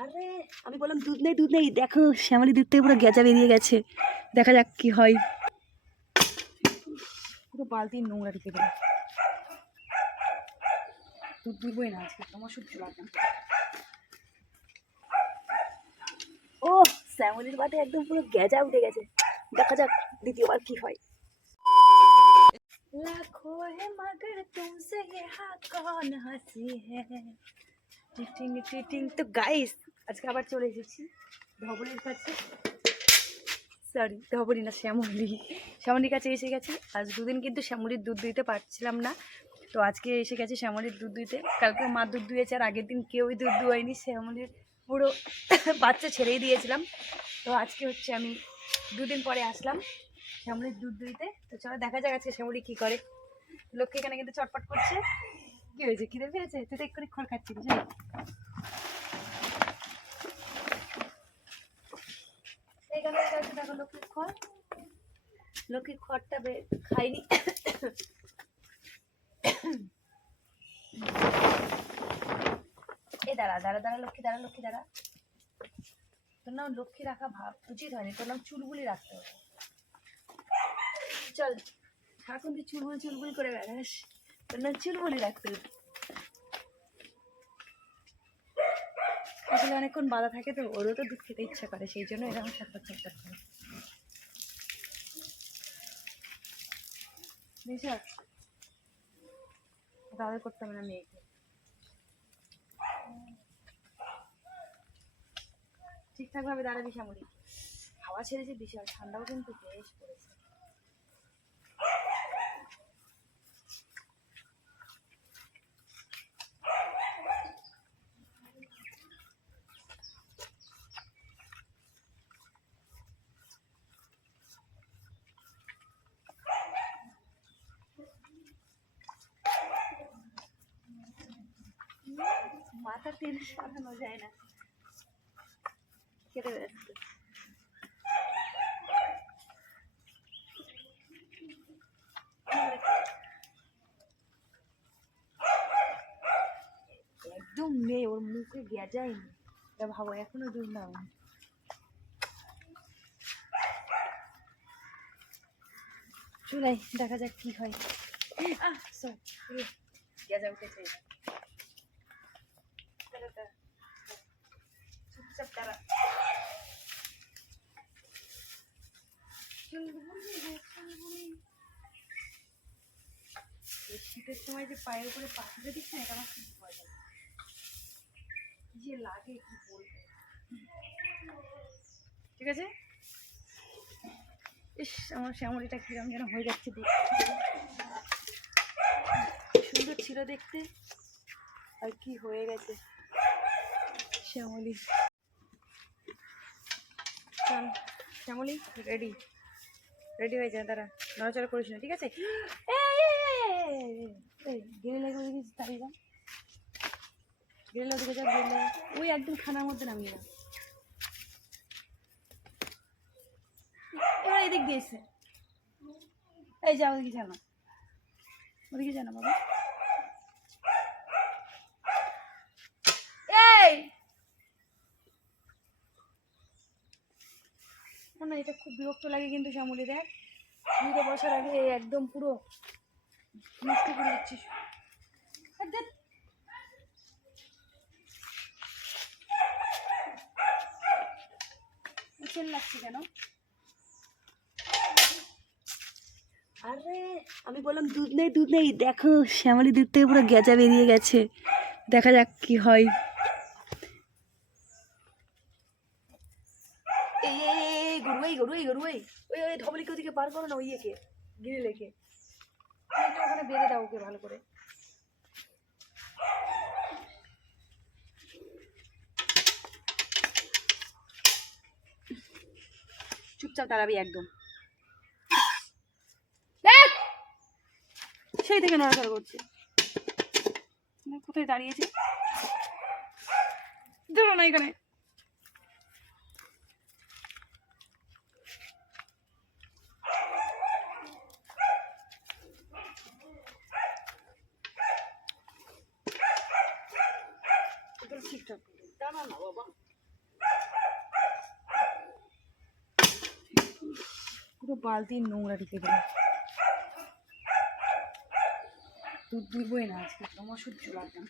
আরে, আমি বললাম, দুধ নেই দুধ নেই। দেখো, শ্যামালি দুধ থেকে পুরো গেঁচা বেরিয়ে গেছে। দেখা যাক কি হয়। পুরো বালতি নোংরা ঢুকে দেবে দুধ দিবই না আজকে, তোমার সহ্য লাগবে ও শ্যামলির বাদে একদম পুরো গেঁজা উঠে গেছে। দেখা যাক দ্বিতীয়বার কি হয়। লাখো হে মগর, তুমসে ইহা কন হাসি হ্যাঁ টিটিং টিটিং। তো গাইস আজকে আবার চলে এসেছি ধবলির কাছে। সরি ধবলি না, শ্যামলি। শ্যামলির কাছে এসে গেছি। আজ দুদিন কিন্তু শ্যামলির দুধ দিতে পারছিলাম না। তো আজকে এসে গেছি শ্যামলির দুধ দিতে। কালকে মা দুধ দুয়েছে আর আগের দিন কেউই দুধ দুয়ায়নি। শ্যামলির পুরো বাচ্চা ছেড়েই দিয়েছিলাম। তো আজকে হচ্ছে আমি দুদিন পরে আসলাম শ্যামলির দুধ দুইতে তো চলো দেখা যাক আজকে শ্যামলি কী করে। লক্ষ্মী এখানে কিন্তু চটপট করছে। কি হয়েছে খিদে পেয়েছে তুই তো এক্ষুনি খড় বুঝলি এইখানে দেখো লক্ষ্মীর খড় লক্ষ্মীর খড়টা খাইনি এই দাঁড়া দাঁড়া দাঁড়া লক্ষ্মী দাঁড়া লক্ষ্মী দাঁড়া তোর নাম লক্ষ্মী রাখা ভাব উচিত হয়নি তোর নাম চুলবুলি রাখতে হবে চল সারাক্ষণ তুই চুলবুলি চুলগুলি করে বেড়াস তোর নাম চুলবুলি রাখতে আসলে অনেকক্ষণ বাধা থাকে তো, ওরও তো দুধ খেতে ইচ্ছা করে, সেই জন্য এরকম সাক্ষাৎ সাক্ষাৎ করে দাদা করতে হবে না মেয়েকে ঠিকঠাকভাবে দাঁড়াবি শ্যামলি। হাওয়া ছেড়েছে বিশাল, ঠান্ডাও কিন্তু বেশ পড়েছে। মাথা তেল সারানো যায় না। কেটে বেড়াচ্ছে একদম নেই, ওর মুখে গেজায়নি। তা ভাবো, এখনও দুধ নাও। চুলাই দেখা যাক কি হয়। আহ সরি গেজা উঠেছে। শীতের সময় যে পায়ের উপরে পাথরে দিচ্ছে না, এটা আমার খুব ভয় লাগে। যে লাগে, কি বলব। ঠিক আছে? ইস, আমার শ্যামলিটা কিরম যেন হয়ে যাচ্ছে সুন্দর ছিল দেখতে। আর কি হয়ে গেছে। শ্যামলি। চল, শ্যামলি রেডি রেডি হয়ে যা তারা নড়াচড়া করিস না, ঠিক আছে? গেলে দিকে দাঁড়িয়ে গেলে ওদিকে যা গেলে ওই একদম খানার মধ্যে নামিয়ে যা এবার এদিক দিয়েছে এই যা, ওদিকে যা না ওদিকে যা বাবা। এই! না এটা খুব বিরক্ত লাগে কিন্তু শ্যামলি, দেখ। দুধে বসার আগে একদম পুরো নষ্ট করে দিচ্ছিস। লাগছে কেন? আরে, আমি বললাম দুধ নেই দুধ নেই। দেখো, শ্যামলি দুধ থেকে পুরো গেজা বেরিয়ে গেছে। দেখা যাক কি হয় এই এই, এই, এই, গরু এই গরু এই গরু এই ওই ওই ধবলিকে ওদিকে বার করো না ওই ইয়েকে গিরে লেকে ওখানে বেঁধে দাও ওকে ভালো করে। চুপচাপ দাঁড়াবি একদম! সেই থেকে নড়াচড়া করছে। কোথায় দাঁড়িয়েছে? ধরো না এখানে। ঠিকঠাক দাঁড়া পুরো বালতি নোংরা ঢুকে দিল দুধ দুইবই না আজকে তোমার সহ্য লাগতাম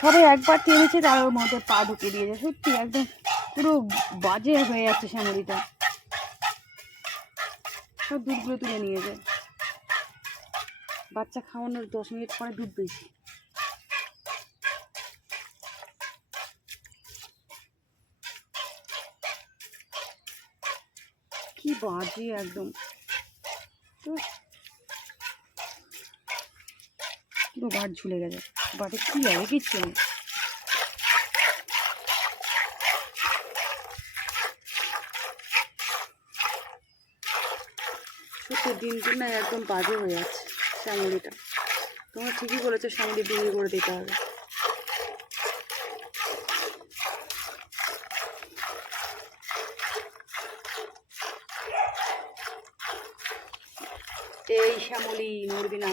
সবাই একবার টেনেছে, তার ওর মধ্যে পা ঢুকে দিয়েছে। সত্যি, একদম পুরো বাজে হয়ে যাচ্ছে শ্যামলিটা। সব দুধগুলো তুলে নিয়ে যায় বাচ্চা খাওয়ানোর দশ মিনিট পরে দুধ বেশি। কি বাজে একদম। পুরো বাট ঝুলে গেছে। বাটে কি হবে কিচ্ছু নেই। দিন দিন না একদম বাজে হয়ে যাচ্ছে শ্যামলিটা। তোমরা ঠিকই বলেছ শ্যামলি বিয়ে করে দিতে হবে। এই শ্যামলি মরবি না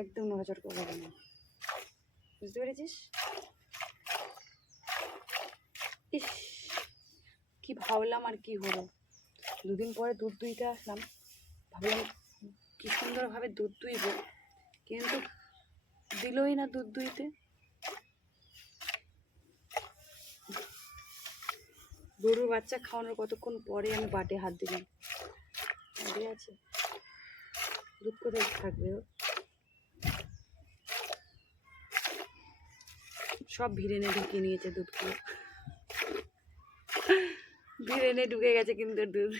একদম নজর করবে না বুঝতে পেরেছিস? ইস, কি ভাবলাম আর কি হলো? দুদিন পরে দুধ দুইতে আসলাম। ভাবলাম কি সুন্দরভাবে দুধ দুইব, কিন্তু দিলই না দুধ দুইতে। গরুর বাচ্চা খাওয়ানোর কতক্ষণ পরে আমি বাটে হাত দিলাম? আছে। দুধ কোথায় থাকবে? সব ভিড়েনে ঢুকিয়ে নিয়েছে দুধগুলো। ভিড়েনে ঢুকে গেছে কিন্তু দুধ।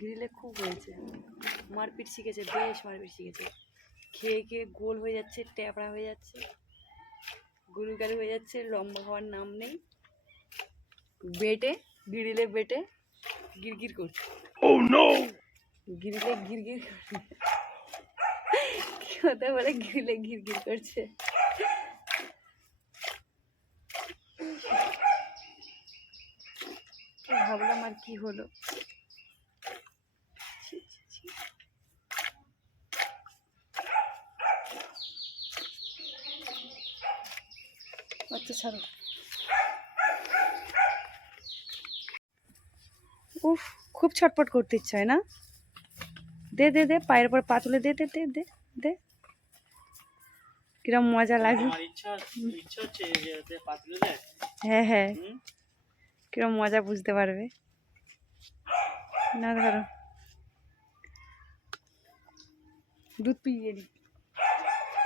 গ্রিলে খুব হয়েছে। মারপিট শিখেছে, বেশ মারপিট শিখেছে। খেয়ে খেয়ে গোল হয়ে যাচ্ছে ট্যাপড়া হয়ে যাচ্ছে। গুরু গালু হয়ে যাচ্ছে লম্বা হওয়ার নাম নেই। বেটে গিরিলে বেটে গিরগির করছে। গিরিলে গিরগির করছে। কি হতে পারে গিরিলে গিরগির করছে। ভাবলাম আর কি হলো। ছাড়ো উফ খুব ছটপট করতে ইচ্ছা হয় না? দে দে দে পায়ের পর পা তুলে দে দে দে দে দে। কিরম মজা লাগে হ্যাঁ হ্যাঁ? কিরম মজা বুঝতে পারবে। না ধরো। দুধ পিয়ে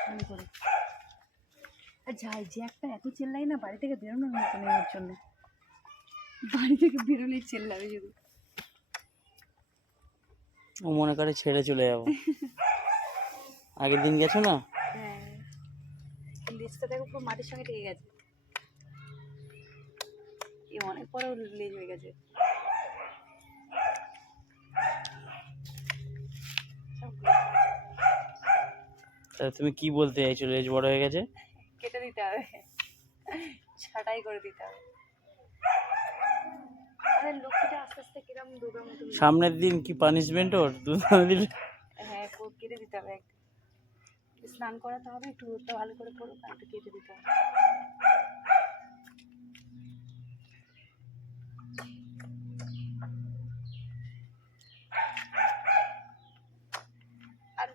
ভালো করে। আর যাই যে একটা এত চেল্লাই না বাড়ি থেকে বেরোনোর মতো নেই ওর জন্য। বাড়ি থেকে বেরোলেই চেল্লাবে শুধু। ও মনে করে ছেড়ে চলে যাব। আগের দিন গেছো না? হ্যাঁ। লেজটা দেখো পুরো মাটির সঙ্গে লেগে গেছে। এই অনেক বড় লেজ হয়ে গেছে। তুমি কি বলতে চাইছো? লেজ বড় হয়ে গেছে? কেটে দিতে হবে। ছাটাই করে দিতে হবে। সামনের দিন কি পানিশমেন্ট ওর? দুধ দিলে হ্যাঁ কেটে দিতে হবে স্নান করাতে হবে একটু রোদটা ভালো করে করুক আর একটু কেটে দিতে হবে।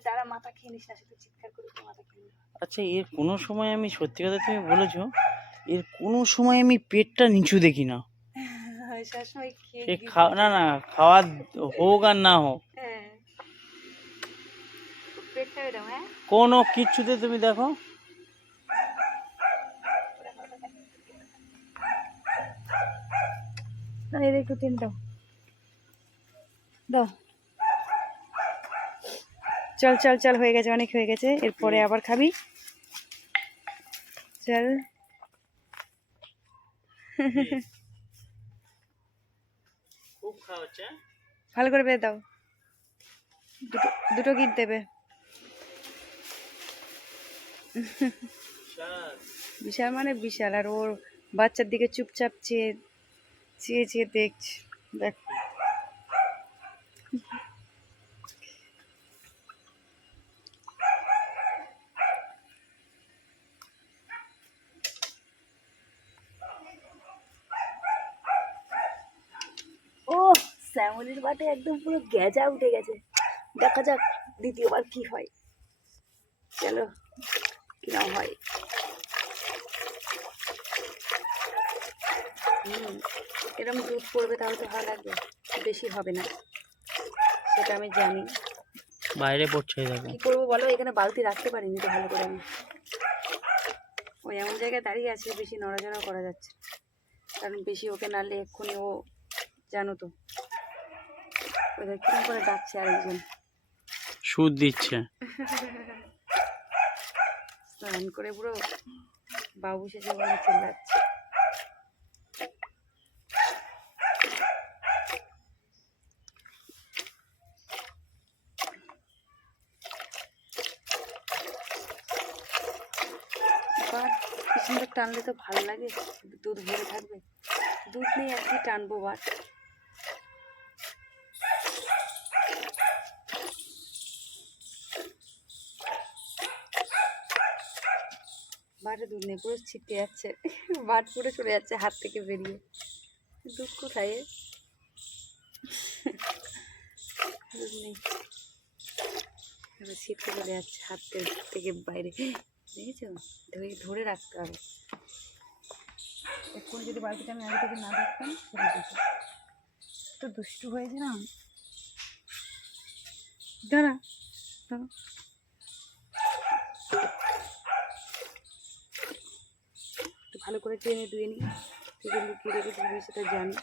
যারা মাথা খেয়ে নিস না চিৎকার করে তো মাথা খেয়ে আচ্ছা এর কোনো সময় আমি সত্যি কথা তুমি বলেছ এর কোনো সময় আমি পেটটা নিচু দেখি না। সবসময় খেয়ে খাওয়া না না খাওয়া হোক আর না হোক। হ্যাঁ। পেটটা এরকম হ্যাঁ? কোনো কিচ্ছুতে তুমি দেখো? না এর একটু টেনে দাও দাও। চল চল চল হয়ে গেছে অনেক হয়ে গেছে। এরপরে আবার খাবি। চল। হ্যাঁ? ভালো করে বেঁধে দাও। দুটো দুটো গিট দেবে। বিশাল মানে বিশাল। আর ওর বাচ্চার দিকে চুপচাপ চেয়ে চেয়ে চেয়ে দেখছে। দেখ ও শ্যামলির বাটে একদম পুরো গ্যাজা উঠে গেছে। দেখা যাক দ্বিতীয়বার কি হয়। চলো কিরম হয়। হুম এরকম দুধ পড়বে তাহলে তো ভালো লাগবে। বেশি হবে না। সেটা আমি জানি। বাইরে পড়ছে কি করব বলো? এখানে বালতি রাখতে পারিনি তো ভালো করে আমি। ওই এমন জায়গায় দাঁড়িয়ে আছে বেশি নড়াচড়া করা যাচ্ছে কারণ বেশি ওকে নাড়লে এক্ষুনি ও জানো তো। কিরম করে ডাকছে আরেকজন। সুদ দিচ্ছে। স্নান করে পুরো বাবু শেষে বলে চিল্লাচ্ছে সুন্দর টানলে তো ভালো লাগে। দুধ ভরে থাকবে। দুধ নিয়ে আর কি টানবো বাট বাটে দুধ নেই পুরো ছিটকে যাচ্ছে। বাট পুরো চলে যাচ্ছে হাত থেকে বেরিয়ে। দুধ কোথায়? দুধ নেই। ছিটকে চলে যাচ্ছে হাত থেকে- বাইরে। দেখেছ? ধরে ধরে রাখতে হবে। এক্ষুনি যদি বালতিটা আমি আগে থেকে না দিত তো দুষ্টু হয়েছে না? দাঁড়া। দাঁড়া। ভালো করে টেনে ধুয়ে নিই। যে লুকিয়ে রেখে দিবি সেটা জানি।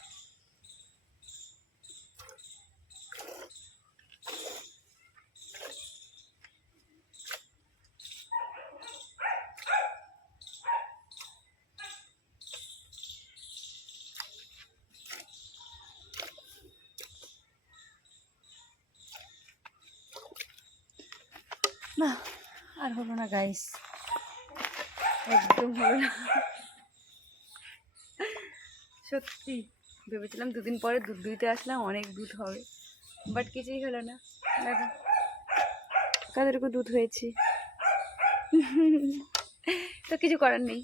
না আর হলো না গাইস একদম হলো না। সত্যি, ভেবেছিলাম দুদিন পরে দুধ দুইতে আসলাম, অনেক দুধ হবে। বাট কিছুই হলো না। দেখো কাদেরকে দুধ হয়েছে? তো কিছু করার নেই।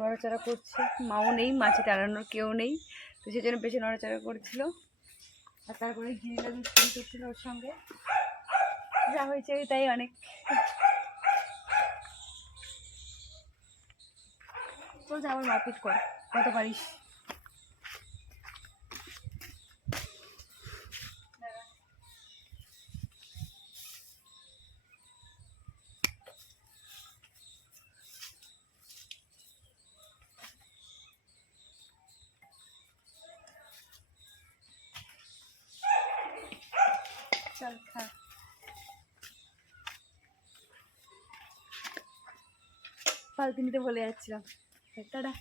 নড়াচড়া করছে। মাও নেই, মাছে টাড়ানোর কেউ নেই। তো সেই জন্য বেশি নড়াচড়া করছিল। আর তারপরে গিরিলা দুধ করছিল ওর সঙ্গে। যা হয়েছে তাই অনেক। চল যা আবার মারপিট কর। কত পারিস। চল খা। পালতিনিতে বলে যাচ্ছিলাম। টাটা।